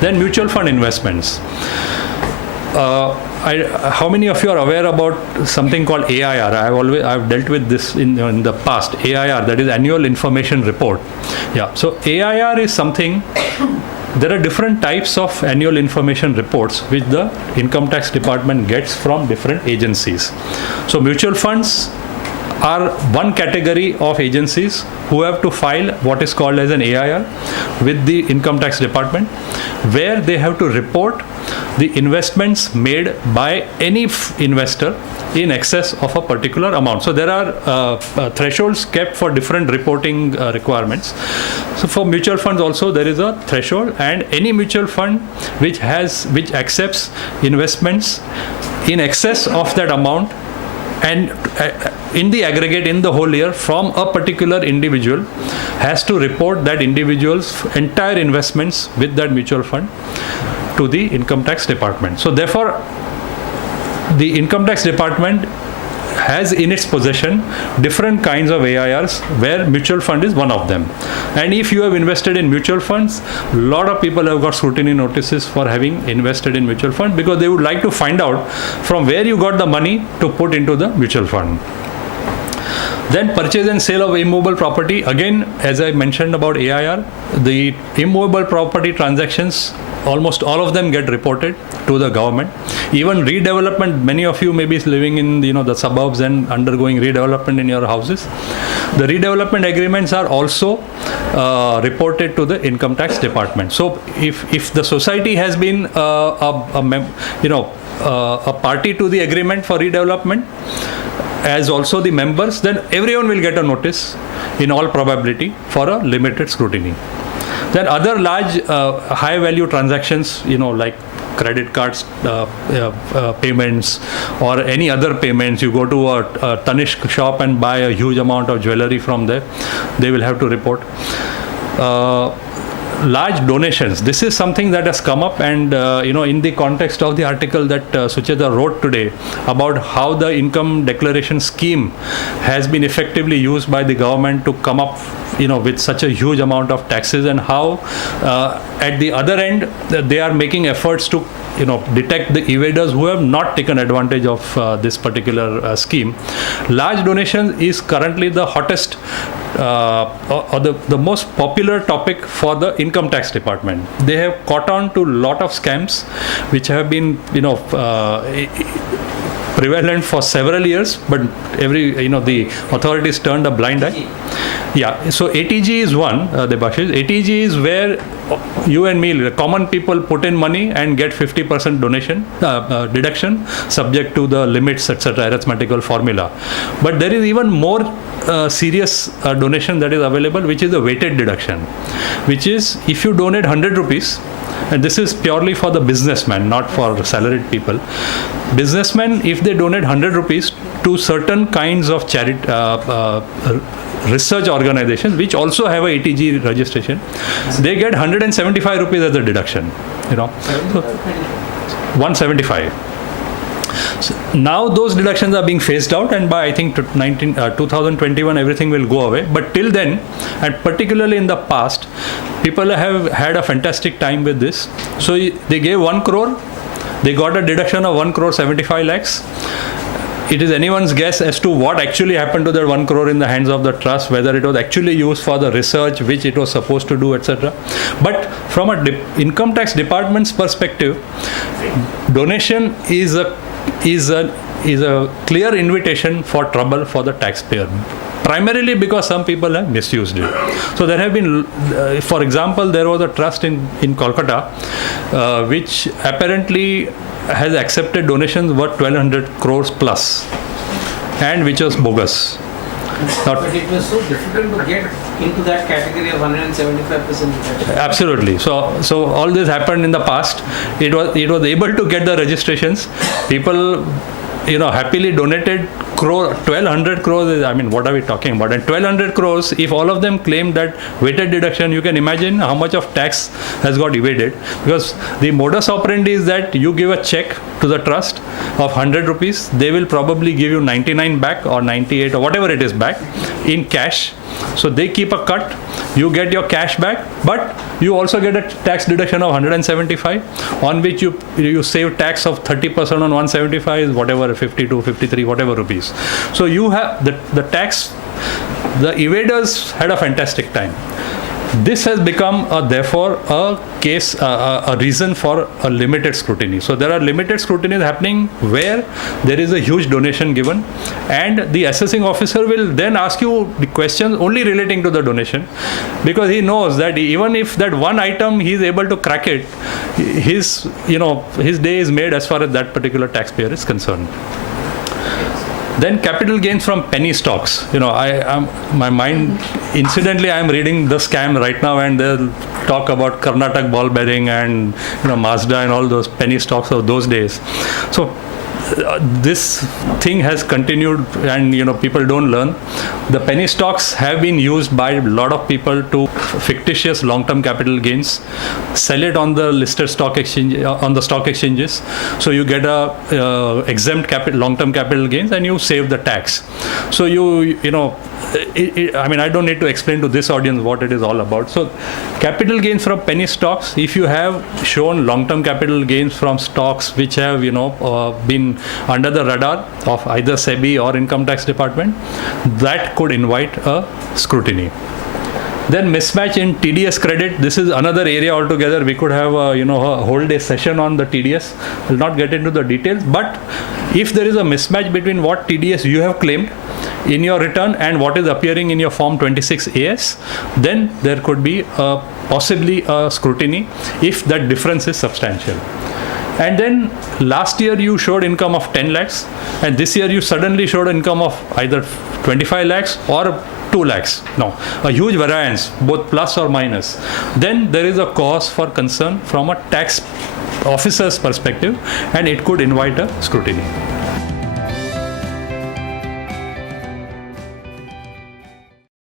Then mutual fund investments. How many of you are aware about something called AIR? I've dealt with this in the past. AIR, that is Annual Information Report. Yeah. So AIR is something. There are different types of annual information reports which the income tax department gets from different agencies. So mutual funds are one category of agencies who have to file what is called as an AIR with the income tax department, where they have to report the investments made by any investor in excess of a particular amount. So there are thresholds kept for different reporting requirements. So for mutual funds also there is a threshold, and any mutual fund which accepts investments in excess of that amount and in the aggregate in the whole year from a particular individual has to report that individual's entire investments with that mutual fund to the income tax department. So therefore the income tax department has in its possession different kinds of AIRs, where mutual fund is one of them. And if you have invested in mutual funds, a lot of people have got scrutiny notices for having invested in mutual fund, because they would like to find out from where you got the money to put into the mutual fund. Then purchase and sale of immovable property. Again, as I mentioned about AIR, the immovable property transactions, almost all of them get reported to the government. Even redevelopment, many of you may be living in the suburbs and undergoing redevelopment in your houses. The redevelopment agreements are also reported to the income tax department. So if the society has been a party to the agreement for redevelopment, as also the members, then everyone will get a notice in all probability for a limited scrutiny. Then other large high value transactions, like credit cards payments or any other payments, you go to a Tanishq shop and buy a huge amount of jewelry from there, they will have to report. Large donations. This is something that has come up, and in the context of the article that Sucheta wrote today about how the income declaration scheme has been effectively used by the government to come up with such a huge amount of taxes, and how at the other end they are making efforts to detect the evaders who have not taken advantage of this particular scheme. Large donation is currently the hottest or the most popular topic for the income tax department. They have caught on to a lot of scams which have been prevalent for several years, but the authorities turned a blind eye. Yeah, so ATG is one, Debashish. ATG is where you and me, the common people, put in money and get 50% donation deduction, subject to the limits, etc., arithmetical formula. But there is even more serious donation that is available, which is a weighted deduction, which is if you donate 100 rupees, and this is purely for the businessman, not for salaried people. Businessmen, if they donate 100 rupees to certain kinds of charity research organizations which also have a ATG registration, they get 175 rupees as a deduction. So 175. So now those deductions are being phased out, and by I think 2021 everything will go away. But till then, and particularly in the past, people have had a fantastic time with this. So they gave 1 crore, they got a deduction of 1 crore 75 lakhs. It is anyone's guess as to what actually happened to that 1 crore in the hands of the trust, whether it was actually used for the research which it was supposed to do, etc. But from a income tax department's perspective, donation is a clear invitation for trouble for the taxpayer, primarily because some people have misused it. So there have been, for example, there was a trust in Kolkata which apparently has accepted donations worth 1200 crores plus, and which was bogus. But it was so difficult to get into that category of 175% deduction. Absolutely. So all this happened in the past. It was able to get the registrations. People happily donated 1200 crores is, what are we talking about? And 1200 crores, if all of them claim that weighted deduction, you can imagine how much of tax has got evaded, because the modus operandi is that you give a check to the trust of 100 rupees, they will probably give you 99 back or 98 or whatever it is back in cash. So they keep a cut, you get your cash back, but you also get a tax deduction of 175, on which you save tax of 30% on 175 is whatever, 52, 53, whatever rupees. So you have the tax, the evaders had a fantastic time. This has become, therefore, a case, a reason for a limited scrutiny. So there are limited scrutinies happening where there is a huge donation given, and the assessing officer will then ask you the questions only relating to the donation, because he knows that even if that one item he is able to crack it, his day is made as far as that particular taxpayer is concerned. Then capital gains from penny stocks. My mind, incidentally, I'm reading The Scam right now, and they'll talk about Karnataka ball bearing and Mazda and all those penny stocks of those days. So this thing has continued, and people don't learn. The penny stocks have been used by a lot of people to fictitious long-term capital gains, sell it on the listed stock exchange, on the stock exchanges. So you get a exempt long-term capital gains, and you save the tax. So I don't need to explain to this audience what it is all about. So capital gains from penny stocks, if you have shown long-term capital gains from stocks which have been under the radar of either SEBI or income tax department, that could invite a scrutiny. Then mismatch in TDS credit. This is another area altogether. We could have a whole day session on the TDS. We'll not get into the details, but if there is a mismatch between what TDS you have claimed in your return and what is appearing in your Form 26AS, then there could be possibly a scrutiny if that difference is substantial. And then last year you showed income of 10 lakhs, and this year you suddenly showed income of either 25 lakhs or 2 lakhs. No, a huge variance, both plus or minus. Then there is a cause for concern from a tax officer's perspective, and it could invite a scrutiny.